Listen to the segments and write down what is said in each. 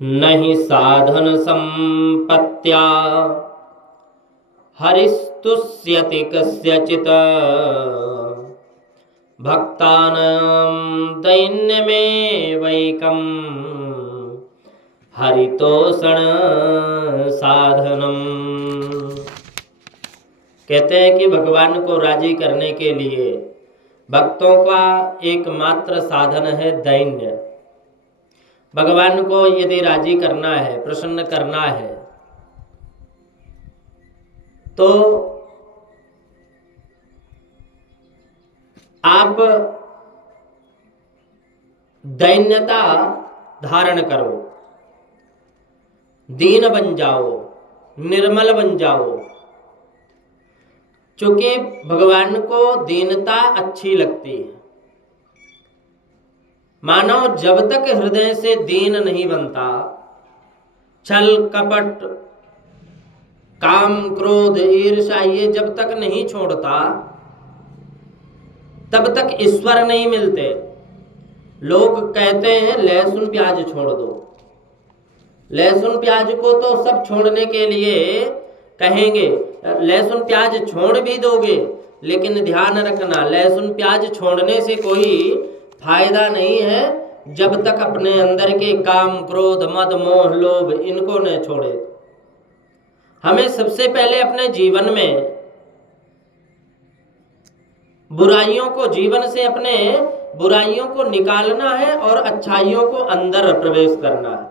नहि साधन संपत्त्या हरिस्तुष्यति कस्यचित् भक्तानां दैन्यमेवैकं हरितोषण साधनम। कहते हैं कि भगवान को राजी करने के लिए भक्तों का एकमात्र साधन है दैन्य। भगवान को यदि राजी करना है, प्रसन्न करना है, तो आप दैन्यता धारण करो, दीन बन जाओ, निर्मल बन जाओ। क्योंकि भगवान को दीनता अच्छी लगती है। मानव जब तक हृदय से दीन नहीं बनता, छल कपट काम क्रोध ईर्ष्या ये जब तक नहीं छोड़ता, तब तक ईश्वर नहीं मिलते। लोग कहते हैं लहसुन प्याज छोड़ दो। लहसुन प्याज को तो सब छोड़ने के लिए कहेंगे, लहसुन प्याज छोड़ भी दोगे, लेकिन ध्यान रखना लहसुन प्याज छोड़ने से कोई फायदा नहीं है जब तक अपने अंदर के काम क्रोध मद मोह लोभ इनको न छोड़े। हमें सबसे पहले अपने जीवन में बुराइयों को, जीवन से अपने बुराइयों को निकालना है और अच्छाइयों को अंदर प्रवेश करना है।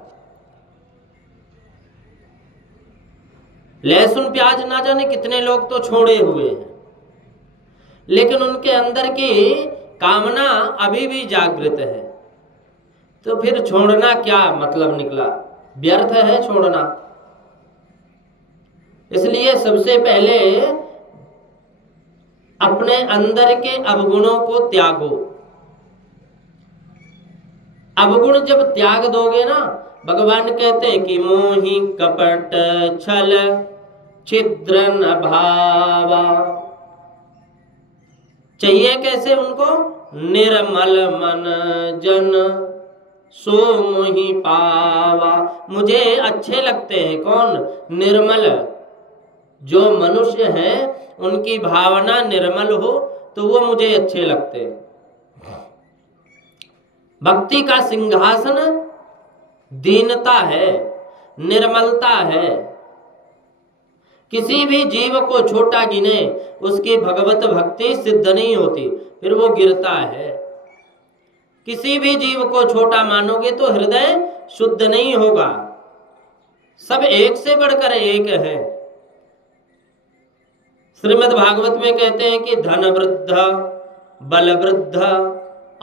लहसुन प्याज ना जाने कितने लोग तो छोड़े हुए हैं, लेकिन उनके अंदर की कामना अभी भी जागृत है। तो फिर छोड़ना क्या मतलब निकला? व्यर्थ है छोड़ना। इसलिए सबसे पहले अपने अंदर के अवगुणों को त्यागो। अवगुण जब त्याग दोगे ना, भगवान कहते हैं कि मोहि कपट छल छिद्र न भावा। चाहिए कैसे उनको? निर्मल मन जन सो मोहि पावा। मुझे अच्छे लगते हैं कौन? निर्मल। जो मनुष्य हैं उनकी भावना निर्मल हो तो वो मुझे अच्छे लगते हैं। भक्ति का सिंहासन दीनता है, निर्मलता है। किसी भी जीव को छोटा गिने उसकी भगवत भक्ति सिद्ध नहीं होती, फिर वो गिरता है। किसी भी जीव को छोटा मानोगे तो हृदय शुद्ध नहीं होगा। सब एक से बढ़कर एक है। श्रीमद् भागवत में कहते हैं कि धन वृद्ध बल वृद्ध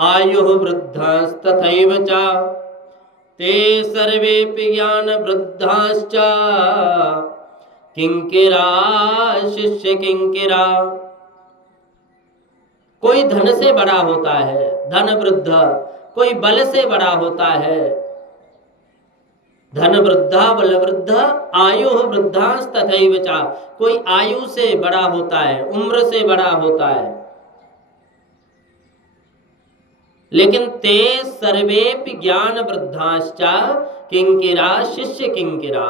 आयु वृद्धस्तथैव च ते सर्वेपि ज्ञान वृद्धाश्च किंकिरा शिष्य किंकिरा। कोई धन से बड़ा होता है, धन वृद्ध, कोई बल से बड़ा होता है, धन वृद्धा बल वृद्ध आयु वृद्धास्तथैव च। कोई आयु से बड़ा होता है, उम्र से बड़ा होता है। लेकिन ते सर्वेपि ज्ञान वृद्धाश्च किंकिरा शिष्य किंकिरा।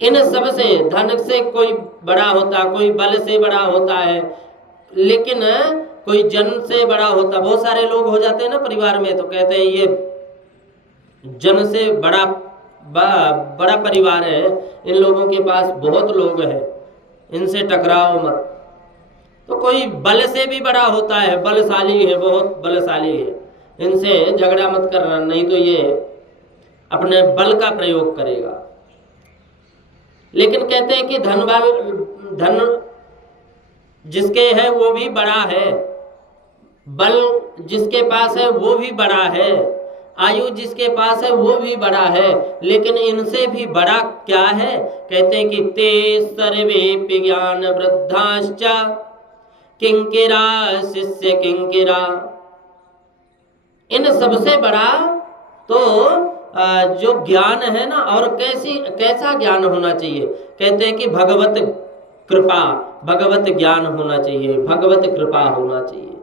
इन सब से, धन से कोई बड़ा होता, कोई बल से बड़ा होता है, लेकिन कोई जन से बड़ा होता। बहुत सारे लोग हो जाते हैं ना परिवार में, तो कहते हैं ये जन से बड़ा परिवार है, इन लोगों के पास बहुत लोग हैं, इनसे टकराओ मत। तो कोई बल से भी बड़ा होता है, बलशाली है, बहुत बलशाली है, इनसे झगड़ा मत करना, नहीं तो ये अपने बल का प्रयोग करेगा। लेकिन कहते हैं कि धन जिसके है वो भी बड़ा है, बल जिसके पास है वो भी बड़ा है, आयु जिसके पास है वो भी बड़ा है, लेकिन इनसे भी बड़ा क्या है? कहते हैं कि ते सर्वेपि ज्ञान वृद्धाश्च किंकिरा शिष्य किंकिरा। इन सबसे बड़ा तो जो ज्ञान है ना, और कैसा ज्ञान होना चाहिए? कहते हैं कि भगवत कृपा, भगवत ज्ञान होना चाहिए, भगवत कृपा होना चाहिए।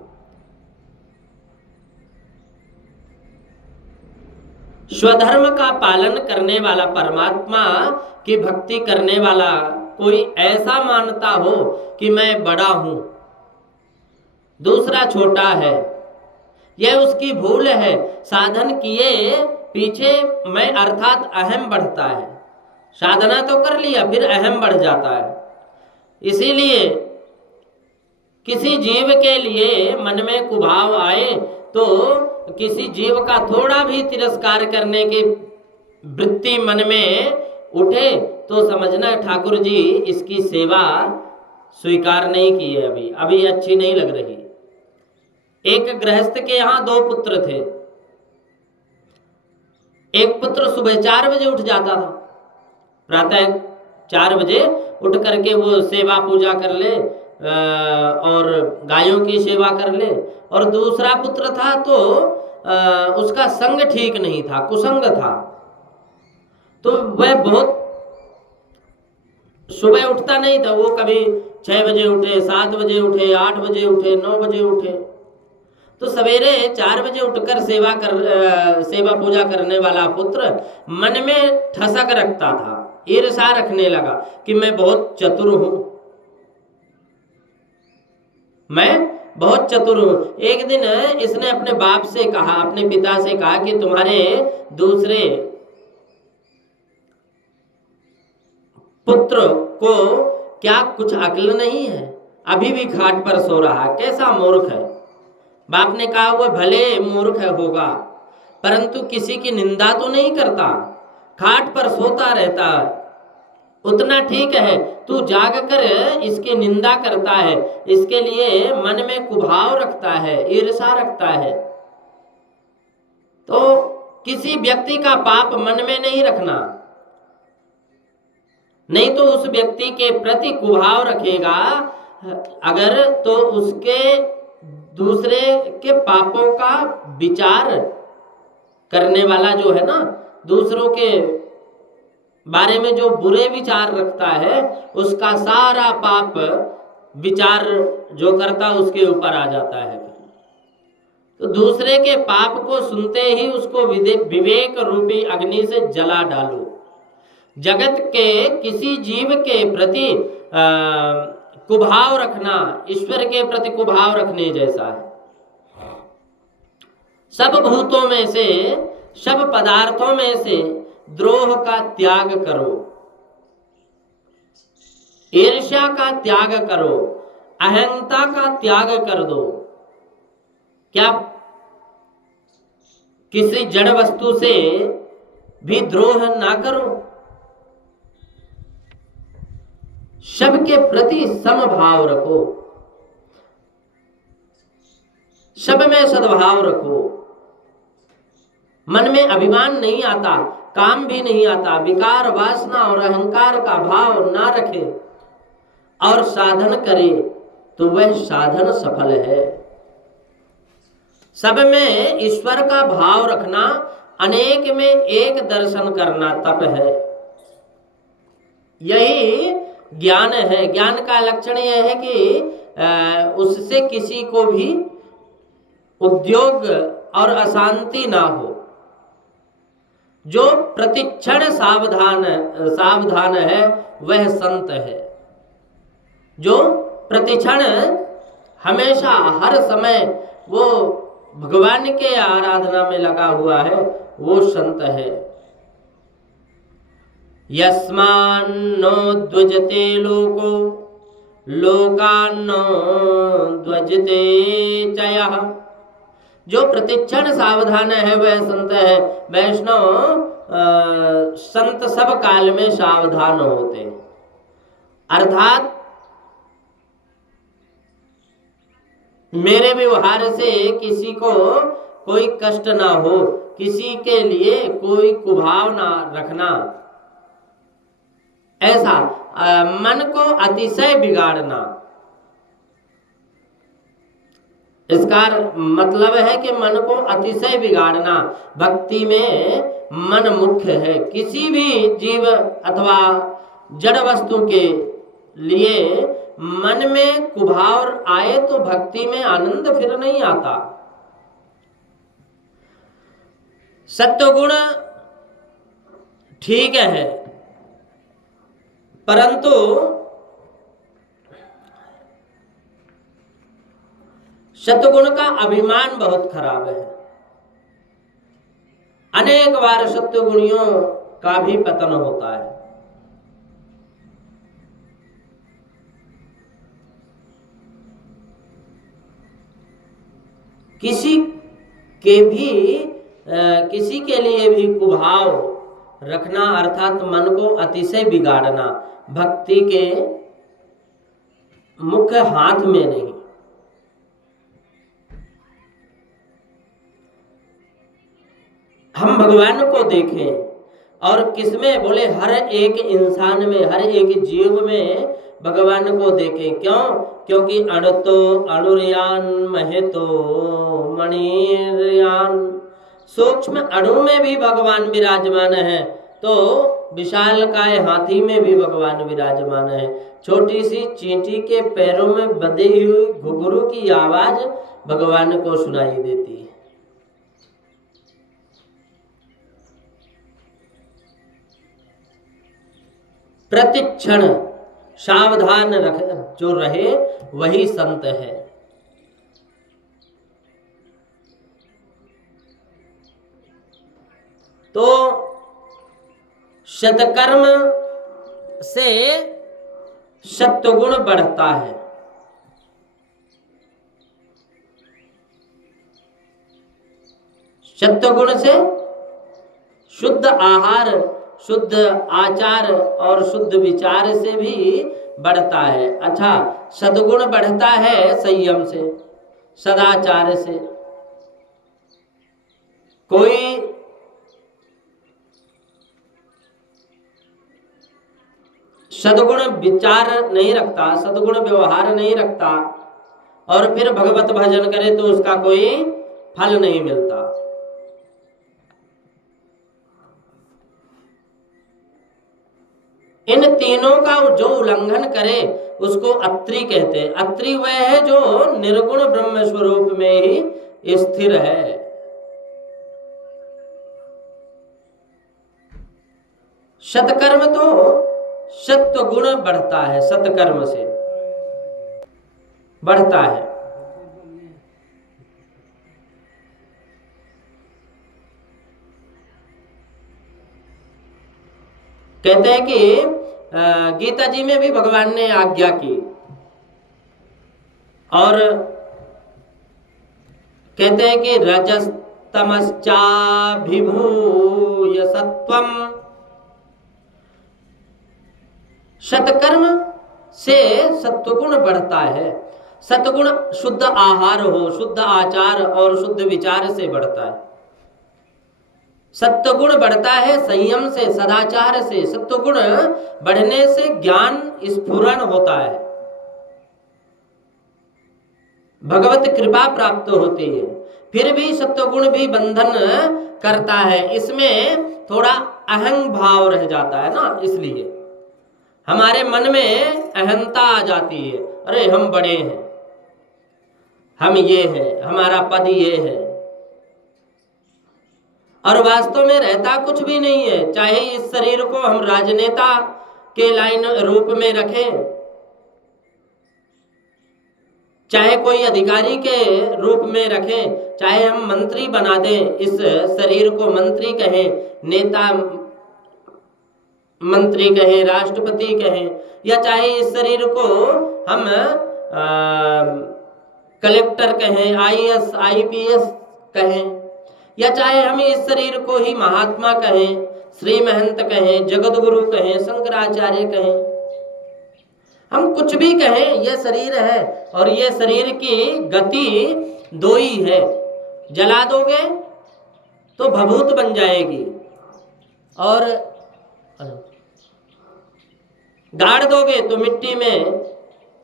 स्वधर्म का पालन करने वाला, परमात्मा की भक्ति करने वाला कोई ऐसा मानता हो कि मैं बड़ा हूं, दूसरा छोटा है, यह उसकी भूल है। साधन किए पीछे मैं अर्थात अहम बढ़ता है। साधना तो कर लिया, फिर अहम बढ़ जाता है। इसीलिए किसी जीव के लिए मन में कुभाव आए तो किसी जीव का थोड़ा भी तिरस्कार करने की वृत्ति मन में उठे तो समझना ठाकुर जी इसकी सेवा स्वीकार नहीं की है, अभी अच्छी नहीं लग रही। एक गृहस्थ के यहाँ 2 पुत्र थे। एक पुत्र सुबह 4 बजे उठ जाता था, प्रातः 4 बजे उठ करके वो सेवा पूजा कर ले और गायों की सेवा कर ले। और दूसरा पुत्र था तो उसका संग ठीक नहीं था, कुसंग था, तो वह बहुत सुबह उठता नहीं था। वो कभी 6 बजे उठे, 7 बजे उठे, 8 बजे उठे, 9 बजे उठे। तो सवेरे 4 बजे उठकर सेवा पूजा करने वाला पुत्र मन में ठसक रखता था, ईर्ष्या रखने लगा कि मैं बहुत चतुर हूं, मैं बहुत चतुर हूं। एक दिन इसने अपने बाप से कहा, अपने पिता से कहा कि तुम्हारे दूसरे पुत्र को क्या कुछ अक्ल नहीं है, अभी भी खाट पर सो रहा है, कैसा मूर्ख है। बाप ने कहा वह भले मूर्ख होगा परंतु किसी की निंदा तो नहीं करता, खाट पर सोता रहता है, उतना ठीक है। तू जाग कर इसकी निंदा करता है, इसके लिए मन में कुभाव रखता है, ईर्ष्या रखता है। तो किसी व्यक्ति का पाप मन में नहीं रखना, नहीं तो उस व्यक्ति के प्रति कुभाव रखेगा अगर, तो उसके दूसरे के पापों का विचार करने वाला जो है ना, दूसरों के बारे में जो बुरे विचार रखता है, उसका सारा पाप विचार जो करता उसके ऊपर आ जाता है। तो दूसरे के पाप को सुनते ही उसको विवेक रूपी अग्नि से जला डालो। जगत के किसी जीव के प्रति कुभाव रखना ईश्वर के प्रति कुभाव रखने जैसा है। सब भूतों में से, सब पदार्थों में से द्रोह का त्याग करो, ईर्ष्या का त्याग करो, अहंता का त्याग कर दो। क्या किसी जड़ वस्तु से भी द्रोह ना करो, सबके प्रति समभाव रखो, सब में सद्भाव रखो। मन में अभिमान नहीं आता, काम भी नहीं आता, विकार वासना और अहंकार का भाव ना रखे और साधन करे तो वह साधन सफल है। सब में ईश्वर का भाव रखना, अनेक में एक दर्शन करना तप है। यही ज्ञान है। ज्ञान का लक्षण यह है कि उससे किसी को भी उद्योग और अशांति ना हो। जो प्रतिक्षण सावधान है वह संत है। जो प्रतिक्षण हमेशा हर समय वो भगवान के आराधना में लगा हुआ है, वो संत है। यस्मान्नो द्वजते लोको लोकान्नो द्वजते च यः। जो प्रतिक्षण सावधान है वह संत है। वैष्णव संत सब काल में सावधान होते हैं, अर्थात मेरे व्यवहार से किसी को कोई कष्ट ना हो, किसी के लिए कोई कुभाव ना रखना, ऐसा मन को अतिशय बिगाड़ना। इसका मतलब है कि मन को अतिशय बिगाड़ना। भक्ति में मन मुख्य है। किसी भी जीव अथवा जड़ वस्तु के लिए मन में कुभाव आए तो भक्ति में आनंद फिर नहीं आता। सत्वगुण ठीक है, परंतु सत्वगुण का अभिमान बहुत खराब है। अनेक बार सत्वगुणियों का भी पतन होता है। किसी के लिए भी कुभाव रखना अर्थात मन को अतिशय बिगाड़ना भक्ति के मुख्य हाथ में नहीं। हम भगवान को देखें और किसमें बोले हर एक इंसान में, हर एक जीव में भगवान को देखें। क्यों? क्योंकि अणुतो अणुर्यान महेतो मणिर्यान, सूक्ष्म अणु में भी भगवान विराजमान है, तो विशालकाय हाथी में भी भगवान विराजमान है। छोटी सी चींटी के पैरों में बंधी हुई घुघरू की आवाज भगवान को सुनाई देती है। प्रतिक्षण सावधान जो रहे वही संत है। तो सत्कर्म से सत्वगुण बढ़ता है। सत्वगुण से शुद्ध आहार, शुद्ध आचार और शुद्ध विचार से भी बढ़ता है। अच्छा, सद्गुण बढ़ता है संयम से, सदाचार से। कोई सद्गुण विचार नहीं रखता, सद्गुण व्यवहार नहीं रखता और फिर भगवत भजन करे तो उसका कोई फल नहीं मिलता। इन तीनों का जो उल्लंघन करे उसको अत्री कहते हैं। अत्री वह है जो निर्गुण ब्रह्म स्वरूप में ही स्थिर है। सत्कर्म तो सत्व गुण बढ़ता है, सत्कर्म से बढ़ता है। कहते हैं कि गीता जी में भी भगवान ने आज्ञा की और कहते हैं कि रजस तमश्चाभिभूय सत्वम। सत्कर्म से सत्वगुण बढ़ता है। सत्वगुण शुद्ध आहार हो, शुद्ध आचार और शुद्ध विचार से बढ़ता है। सत्वगुण बढ़ता है संयम से, सदाचार से। सत्वगुण बढ़ने से ज्ञान स्फुरण होता है, भगवत कृपा प्राप्त होती है। फिर भी सत्वगुण भी बंधन करता है, इसमें थोड़ा अहंग भाव रह जाता है ना, इसलिए हमारे मन में अहंता आ जाती है। अरे हम बड़े हैं, हम ये हैं, हमारा पद ये है, और वास्तव में रहता कुछ भी नहीं है। चाहे इस शरीर को हम राजनेता के लाइन रूप में रखें, चाहे कोई अधिकारी के रूप में रखें, चाहे हम मंत्री बना दें, इस शरीर को मंत्री कहें, नेता मंत्री कहें, राष्ट्रपति कहें, या चाहे इस शरीर को हम कलेक्टर कहें, आईएएस आईपीएस कहें, या चाहे हम इस शरीर को ही महात्मा कहें, श्री महंत कहें, जगत गुरु कहें, शंकराचार्य कहें, हम कुछ भी कहें, यह शरीर है और यह शरीर की गति दो ही है। जला दोगे तो भभूत बन जाएगी और गाड़ दोगे तो मिट्टी में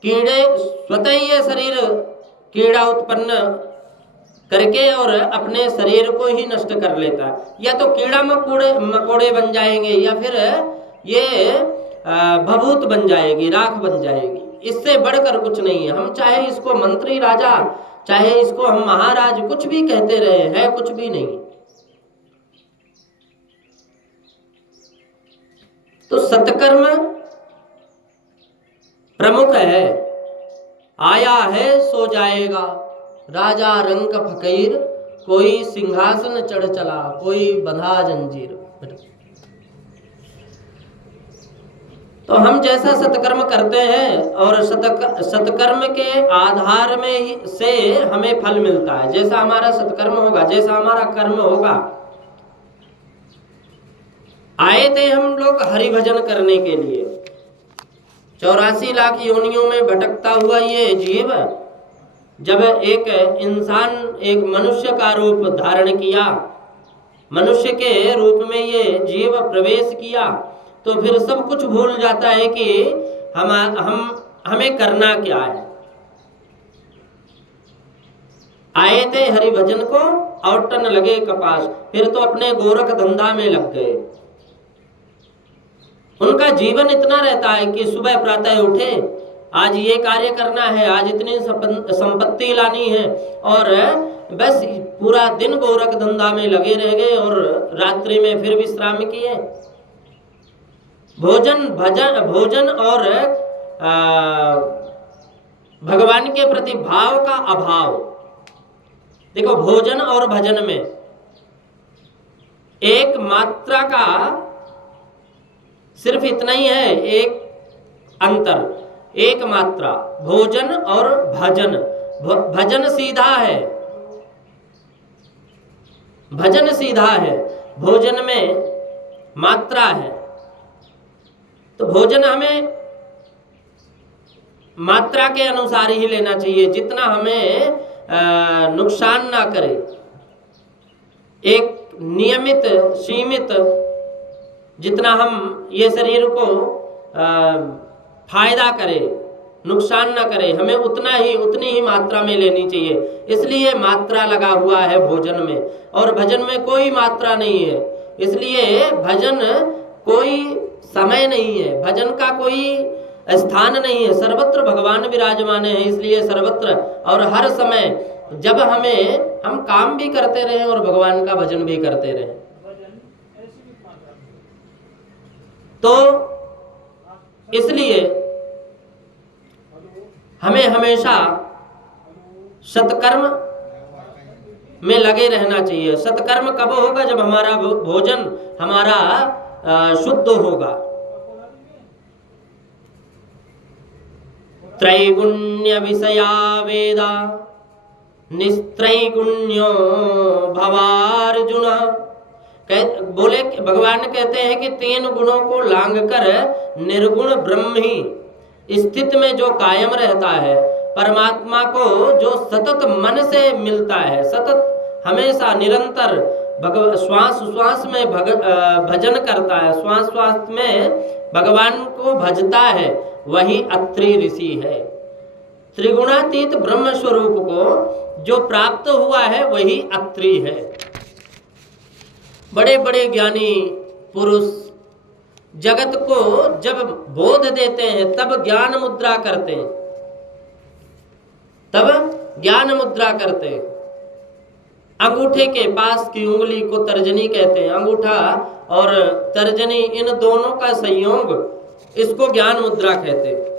कीड़े, स्वतः ही ये शरीर कीड़ा उत्पन्न करके और अपने शरीर को ही नष्ट कर लेता है। या तो कीड़ा मकोड़े बन जाएंगे या फिर ये भभूत बन जाएगी, राख बन जाएगी। इससे बढ़कर कुछ नहीं है। हम चाहे इसको मंत्री राजा, चाहे इसको हम महाराज, कुछ भी कहते रहे, है कुछ भी नहीं। तो सत्कर्म प्रमुख है। आया है सो जाएगा, राजा रंक फकीर, कोई सिंहासन चढ़ चला, कोई बंधा जंजीर। तो हम जैसा सत्कर्म करते हैं और सत्कर्म के आधार में ही से हमें फल मिलता है। जैसा हमारा सत्कर्म होगा, जैसा हमारा कर्म होगा। आए थे हम लोग हरि भजन करने के लिए। 84 लाख योनियों में भटकता हुआ ये जीव जब एक इंसान, एक मनुष्य का रूप धारण किया, मनुष्य के रूप में ये जीव प्रवेश किया, तो फिर सब कुछ भूल जाता है कि हमें करना क्या है। आए थे हरि भजन को और टन लगे कपास, फिर तो अपने गोरख धंधा में लग गए। उनका जीवन इतना रहता है कि सुबह प्रातः उठे, आज ये कार्य करना है, आज इतनी संपत्ति लानी है, और बस पूरा दिन गोरख धंधा में लगे रह गए और रात्रि में फिर विश्राम किए। भोजन और भगवान के प्रति भाव का अभाव। देखो, भोजन और भजन में एक मात्रा का सिर्फ इतना ही है, एक अंतर, एक मात्रा। भोजन और भजन, भजन सीधा है, भजन सीधा है, भोजन में मात्रा है। तो भोजन हमें मात्रा के अनुसार ही लेना चाहिए, जितना हमें नुकसान ना करे। एक नियमित सीमित, जितना हम ये शरीर को फायदा करे, नुकसान ना करे, हमें उतनी ही मात्रा में लेनी चाहिए। इसलिए मात्रा लगा हुआ है भोजन में, और भजन में कोई मात्रा नहीं है। इसलिए भजन कोई समय नहीं है, भजन का कोई स्थान नहीं है। सर्वत्र भगवान विराजमान है, इसलिए सर्वत्र और हर समय जब हम काम भी करते रहें और भगवान का भजन भी करते रहें। तो इसलिए हमें हमेशा सत्कर्म में लगे रहना चाहिए। सत्कर्म कब होगा? जब हमारा भोजन हमारा शुद्ध होगा। त्रैगुण्य विषया वेदा निस्त्रैगुण्यो भवार्जुन। बोले, भगवान कहते हैं कि 3 गुणों को लांग कर निर्गुण ब्रह्म ही स्थित में जो कायम रहता है, परमात्मा को जो सतत मन से मिलता है, सतत हमेशा निरंतर श्वास श्वास में भजन करता है, श्वास श्वास में भगवान को भजता है, वही अत्रि ऋषि है। त्रिगुणातीत ब्रह्म स्वरूप को जो प्राप्त हुआ है वही अत्रि है। बड़े बड़े ज्ञानी पुरुष जगत को जब बोध देते हैं तब ज्ञान मुद्रा करते हैं, तब ज्ञान मुद्रा करते हैं। अंगूठे के पास की उंगली को तर्जनी कहते हैं। अंगूठा और तर्जनी, इन दोनों का संयोग, इसको ज्ञान मुद्रा कहते हैं।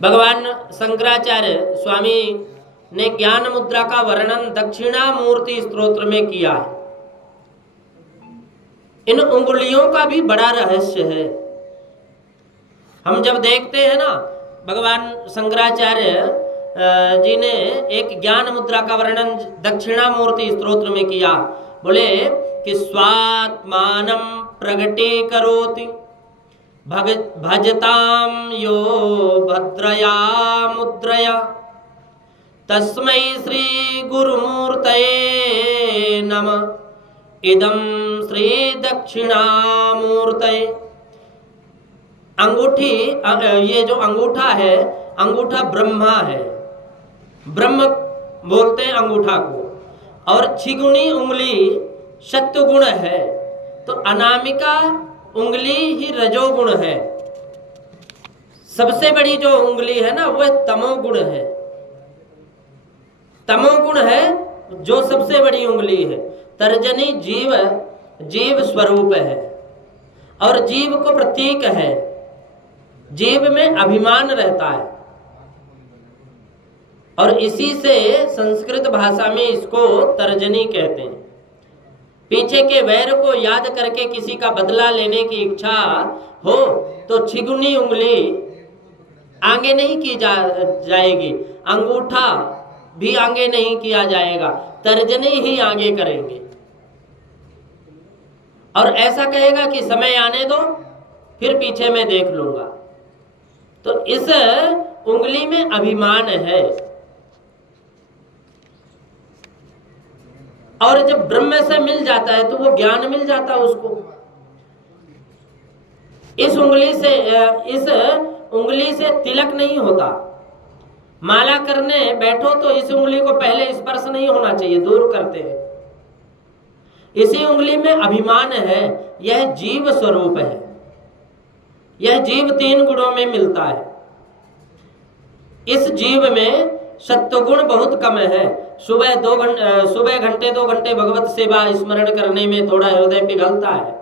भगवान शंकराचार्य स्वामी ने ज्ञान मुद्रा का वर्णन दक्षिणामूर्ति स्तोत्र में किया है। इन उंगलियों का भी बड़ा रहस्य है। हम जब देखते हैं ना, भगवान शंकराचार्य जी ने एक ज्ञान मुद्रा का वर्णन दक्षिणामूर्ति स्तोत्र में किया। बोले कि स्वात्मानं प्रगटीकरोति भजताम यो भद्रया मुद्रया तस्मै श्री गुरुमूर्तये नमः इदं श्री दक्षिणामूर्तये। अंगूठी, ये जो अंगूठा है, अंगूठा ब्रह्मा है, ब्रह्म बोलते हैं अंगूठा को, और छिगुनी उंगली सत्वगुण है, तो अनामिका उंगली ही रजोगुण है। सबसे बड़ी जो उंगली है ना, वह तमोगुण है। तमोगुण है जो सबसे बड़ी उंगली है। तर्जनी जीव स्वरूप है और जीव को प्रतीक है, जीव में अभिमान रहता है और इसी से संस्कृत भाषा में इसको तर्जनी कहते हैं। पीछे के वैर को याद करके किसी का बदला लेने की इच्छा हो तो छिगुनी उंगली आगे नहीं की जाएगी, अंगूठा भी आगे नहीं किया जाएगा, तर्जनी ही आगे करेंगे और ऐसा कहेगा कि समय आने दो फिर पीछे मैं देख लूंगा। तो इस उंगली में अभिमान है और जब ब्रह्म से मिल जाता है तो वो ज्ञान मिल जाता है उसको। इस उंगली से तिलक नहीं होता। माला करने बैठो तो इस उंगली को पहले स्पर्श नहीं होना चाहिए, दूर करते हैं। इसी उंगली में अभिमान है, यह जीव स्वरूप है, यह जीव 3 गुणों में मिलता है। इस जीव में सत्वगुण बहुत कम है। सुबह 2 घंटे भगवत सेवा स्मरण करने में थोड़ा हृदय पिघलता है,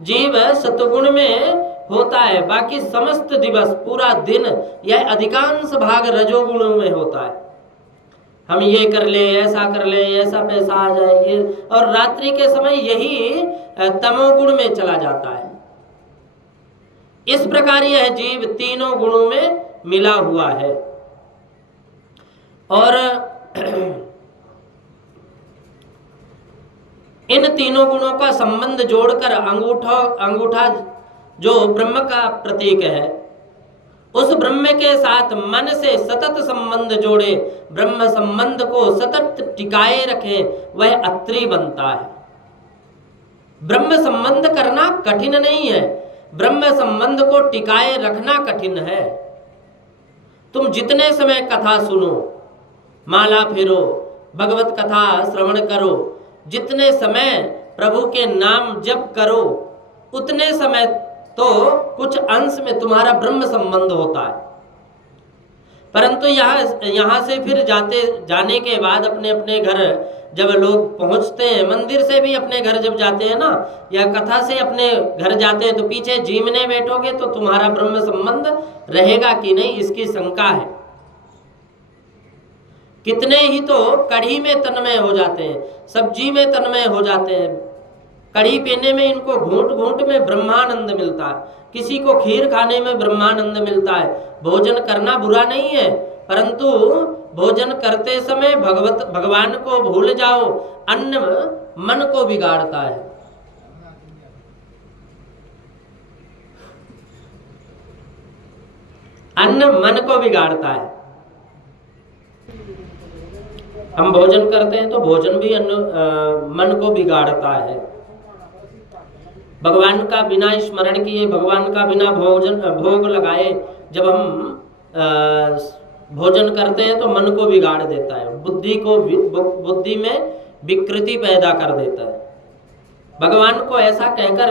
जीव सत्वगुण में होता है। बाकी समस्त दिवस पूरा दिन यह अधिकांश भाग रजोगुण में होता है। हम ये कर ले, ऐसा कर ले, ऐसा पैसा आ जाए, ये, और रात्रि के समय यही तमोगुण में चला जाता है। इस प्रकार यह जीव तीनों गुणों में मिला हुआ है और इन तीनों गुणों का संबंध जोड़कर अंगूठा जो ब्रह्म का प्रतीक है, उस ब्रह्म के साथ मन से सतत संबंध जोड़े, ब्रह्म संबंध को सतत टिकाए रखे, वह अत्रि बनता है। ब्रह्म संबंध करना कठिन नहीं है, ब्रह्म संबंध को टिकाए रखना कठिन है। तुम जितने समय कथा सुनो, माला फेरो, भगवत कथा श्रवण करो, जितने समय प्रभु के नाम जप करो, उतने समय तो कुछ अंश में तुम्हारा ब्रह्म संबंध होता है। परंतु यहाँ से फिर जाने के बाद अपने अपने घर जब लोग पहुँचते हैं, मंदिर से भी अपने घर जब जाते हैं ना, या कथा से अपने घर जाते हैं, तो पीछे जीवने बैठोगे तो तुम्हारा ब्रह्म संबंध रहेगा कि नहीं, इसकी शंका है। कितने ही तो कढ़ी में तन्मय हो जाते हैं, सब्जी में तन्मय हो जाते हैं, कढ़ी पीने में इनको घूंट घूंट में ब्रह्मानंद मिलता है, किसी को खीर खाने में ब्रह्मानंद मिलता है। भोजन करना बुरा नहीं है, परंतु भोजन करते समय भगवान को भूल जाओ, अन्न मन को बिगाड़ता है। अन्न मन को बिगाड़ता है। हम भोजन करते हैं तो भोजन भी मन को बिगाड़ता है। भगवान का बिना स्मरण किए, भगवान का बिना भोग लगाए जब हम भोजन करते हैं तो मन को बिगाड़ देता है, बुद्धि में विकृति पैदा कर देता है। भगवान को ऐसा कहकर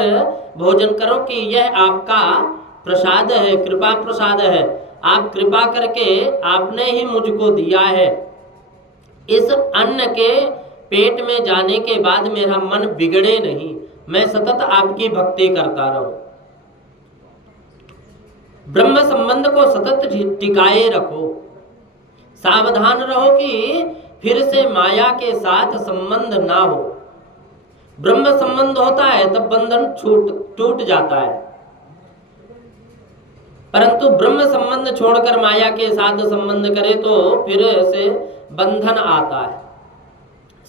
भोजन करो कि यह आपका प्रसाद है, कृपा प्रसाद है, आप कृपा करके आपने ही मुझको दिया है। इस अन्न के पेट में जाने के बाद मेरा मन बिगड़े नहीं, मैं सतत आपकी भक्ति करता रहूं। ब्रह्म संबंध को सतत टिकाए रखो, सावधान रहो कि फिर से माया के साथ संबंध ना हो। ब्रह्म संबंध होता है तब बंधन टूट जाता है, परंतु ब्रह्म संबंध छोड़कर माया के साथ संबंध करे तो फिर से बंधन आता है।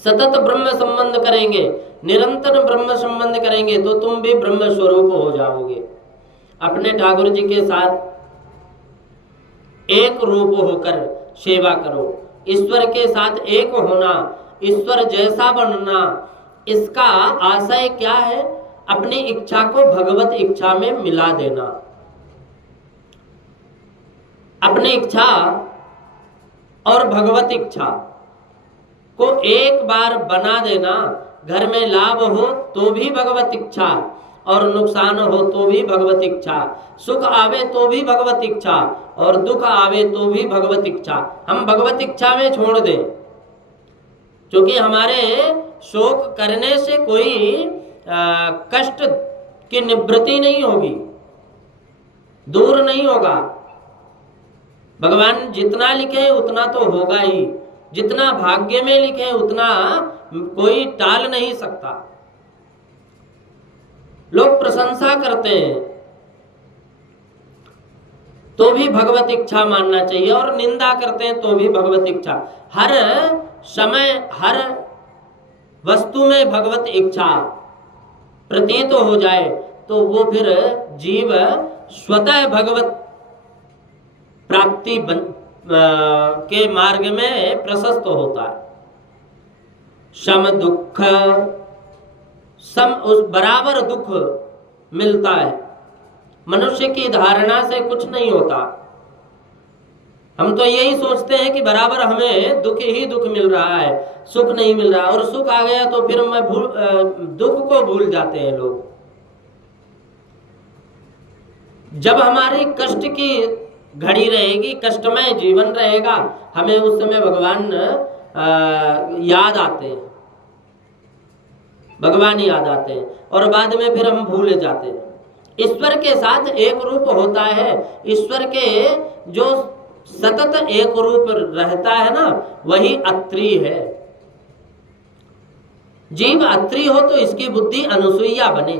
सतत ब्रह्म संबंध करेंगे, निरंतर ब्रह्म संबंध करेंगे तो तुम भी ब्रह्म स्वरूप हो जाओगे। अपने ठाकुर जी के साथ एक रूप होकर सेवा करो, ईश्वर के साथ एक होना, ईश्वर जैसा बनना, इसका आशय क्या है? अपनी इच्छा को भगवत इच्छा में मिला देना। अपनी इच्छा और भगवत इच्छा को एक बार बना देना। घर में लाभ हो तो भी भगवत इच्छा और नुकसान हो तो भी भगवत इच्छा, सुख आवे तो भी भगवत इच्छा और दुख आवे तो भी भगवत इच्छा। हम भगवत इच्छा में छोड़ दें क्योंकि हमारे शोक करने से कोई कष्ट की निवृत्ति नहीं होगी, दूर नहीं होगा। भगवान जितना लिखे उतना तो होगा ही, जितना भाग्य में लिखे उतना कोई टाल नहीं सकता। लोग प्रशंसा करते हैं तो भी भगवत इच्छा मानना चाहिए, और निंदा करते हैं तो भी भगवत इच्छा। हर समय हर वस्तु में भगवत इच्छा प्रतीत हो जाए तो वो फिर जीव स्वतः भगवत प्राप्ति के मार्ग में प्रशस्त होता है। सम दुख, सम उस बराबर दुख मिलता है। मनुष्य की धारणा से कुछ नहीं होता। हम तो यही सोचते हैं कि बराबर हमें दुख ही दुख मिल रहा है, सुख नहीं मिल रहा, और सुख आ गया तो फिर मैं दुख को भूल जाते हैं लोग। जब हमारी कष्ट की घड़ी रहेगी, कष्टमय जीवन रहेगा, हमें उस समय भगवान याद आते हैं, भगवान याद आते हैं, और बाद में फिर हम भूल जाते हैं। ईश्वर के साथ एक रूप होता है। ईश्वर के जो सतत एक रूप रहता है ना, वही अत्रि है। जीव अत्रि हो तो इसकी बुद्धि अनुसुईया बने।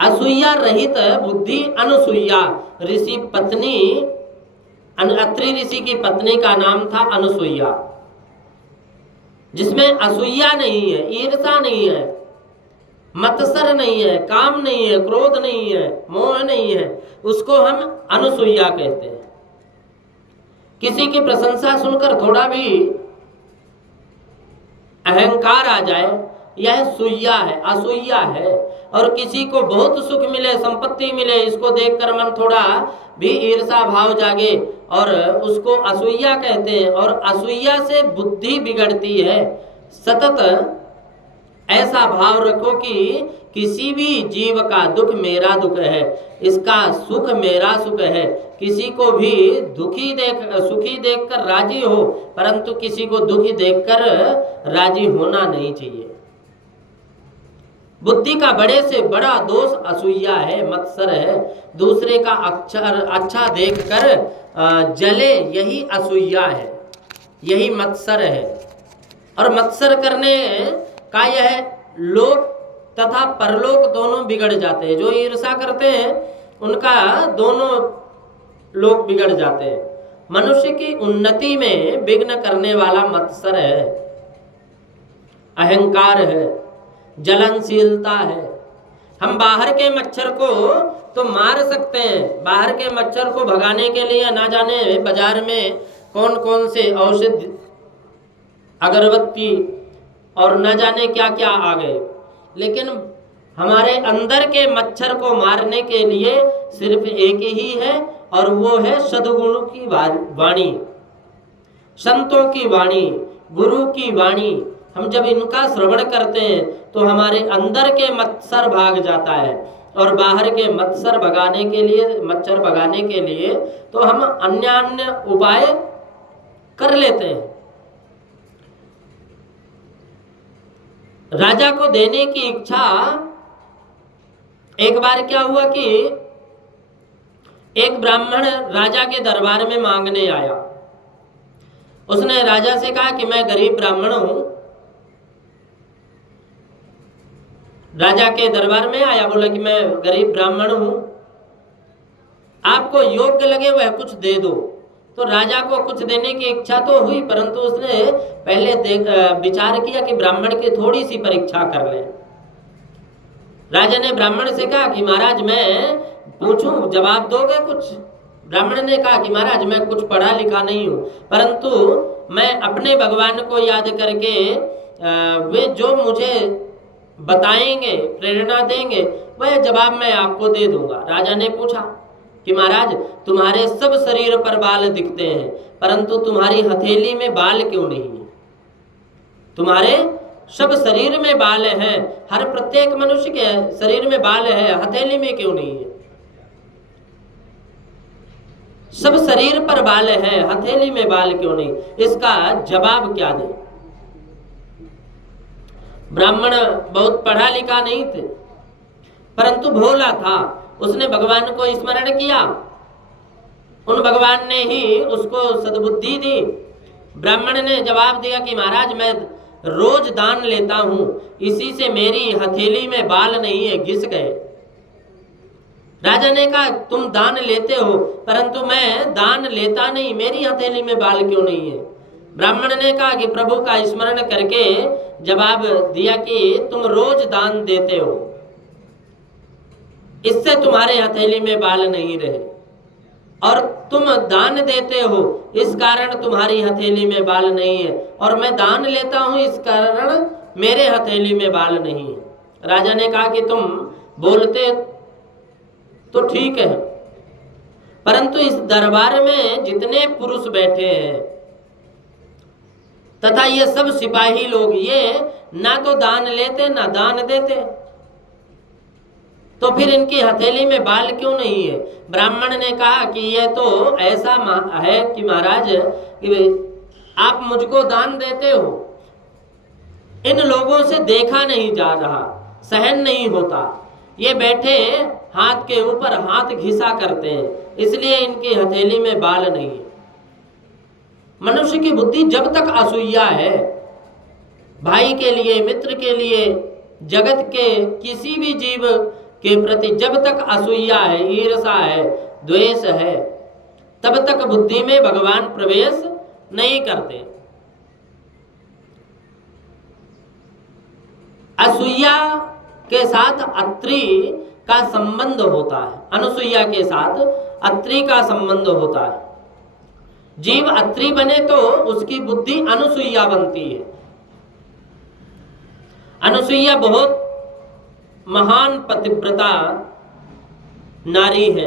असूया रहित बुद्धि अनुसुईया। ऋषि पत्नी, अत्रि ऋषि की पत्नी का नाम था अनुसुईया, जिसमें असूया नहीं है, ईर्षा नहीं है, मत्सर नहीं है, काम नहीं है, क्रोध नहीं है, मोह नहीं है, उसको हम अनुसुईया कहते हैं। किसी की प्रशंसा सुनकर थोड़ा भी अहंकार आ जाए, यह सुईया है, असूया है। और किसी को बहुत सुख मिले, संपत्ति मिले, इसको देखकर मन थोड़ा भी ईर्षा भाव जागे और उसको असूया कहते हैं। और असूया से बुद्धि बिगड़ती है। सतत ऐसा भाव रखो कि किसी भी जीव का दुख मेरा दुख है, इसका सुख मेरा सुख है। किसी को भी सुखी देखकर राजी हो, परंतु किसी को दुखी देखकर राजी होना नहीं चाहिए। बुद्धि का बड़े से बड़ा दोष असूया है, मत्सर है। दूसरे का अच्छा देखकर जले, यही असूया है, यही मत्सर है। और मत्सर करने का यह लोक तथा परलोक दोनों बिगड़ जाते हैं। जो ईर्षा करते हैं उनका दोनों लोक बिगड़ जाते हैं। मनुष्य की उन्नति में विघ्न करने वाला मत्सर है, अहंकार है, जलनशीलता है। हम बाहर के मच्छर को तो मार सकते हैं, बाहर के मच्छर को भगाने के लिए ना जाने बाजार में कौन कौन से औषधि, अगरबत्ती और न जाने क्या क्या आ गए, लेकिन हमारे अंदर के मच्छर को मारने के लिए सिर्फ एक ही है, और वो है सद्गुरु की वाणी, संतों की वाणी, गुरु की वाणी। हम जब इनका श्रवण करते हैं तो हमारे अंदर के मच्छर भाग जाता है, और बाहर के मच्छर भगाने के लिए तो हम अन्य उपाय कर लेते हैं। राजा को देने की इच्छा, एक बार क्या हुआ कि एक ब्राह्मण राजा के दरबार में मांगने आया। उसने राजा से कहा कि मैं गरीब ब्राह्मण हूं। राजा के दरबार में आया, बोला कि मैं गरीब ब्राह्मण हूं, आपको योग्य लगे वह कुछ दे दो। तो राजा को कुछ देने की इच्छा तो हुई, परंतु उसने पहले विचार किया कि ब्राह्मण की थोड़ी सी परीक्षा कर ले। राजा ने ब्राह्मण से कहा कि महाराज मैं पूछूं, जवाब दोगे कुछ? ब्राह्मण ने कहा कि महाराज मैं कुछ पढ़ा लिखा नहीं हूं, परंतु मैं अपने भगवान को याद करके वे जो मुझे बताएंगे, प्रेरणा देंगे, वह जवाब मैं आपको दे दूंगा। राजा ने पूछा कि महाराज तुम्हारे सब शरीर पर बाल दिखते हैं, परंतु तुम्हारी हथेली में बाल क्यों नहीं है? तुम्हारे सब शरीर में बाल हैं, हर प्रत्येक मनुष्य के शरीर में बाल है, हथेली में क्यों नहीं है? सब शरीर पर बाल है, हथेली में बाल क्यों नहीं? इसका जवाब क्या दें? ब्राह्मण बहुत पढ़ा लिखा नहीं थे, परंतु भोला था। उसने भगवान को स्मरण किया, उन भगवान ने ही उसको सद्बुद्धि दी। ब्राह्मण ने जवाब दिया कि महाराज मैं रोज दान लेता हूं, इसी से मेरी हथेली में बाल नहीं है, घिस गए। राजा ने कहा तुम दान लेते हो, परंतु मैं दान लेता नहीं, मेरी हथेली में बाल क्यों नहीं है? ब्राह्मण ने कहा कि प्रभु का स्मरण करके जवाब दिया कि तुम रोज दान देते हो, इससे तुम्हारे हथेली में बाल नहीं रहे, और तुम दान देते हो इस कारण तुम्हारी हथेली में बाल नहीं है, और मैं दान लेता हूं इस कारण मेरे हथेली में बाल नहीं है। राजा ने कहा कि तुम बोलते तो ठीक है, परंतु इस दरबार में जितने पुरुष बैठे हैं तथा ये सब सिपाही लोग, ये ना तो दान लेते ना दान देते, तो फिर इनकी हथेली में बाल क्यों नहीं है? ब्राह्मण ने कहा कि यह तो ऐसा है कि महाराज कि आप मुझको दान देते हो, इन लोगों से देखा नहीं जा रहा, सहन नहीं होता, ये बैठे हाथ के ऊपर हाथ घिसा करते हैं, इसलिए इनकी हथेली में बाल नहीं है। मनुष्य की बुद्धि जब तक असूया है, भाई के लिए, मित्र के लिए, जगत के किसी भी जीव के प्रति जब तक असूया है, ईर्षा है, द्वेष है, तब तक बुद्धि में भगवान प्रवेश नहीं करते। असूया के साथ अत्रि का संबंध होता है, अनुसूया के साथ अत्रि का संबंध होता है। जीव अत्रि बने तो उसकी बुद्धि अनुसूया बनती है। अनुसूया बहुत महान पतिव्रता नारी है।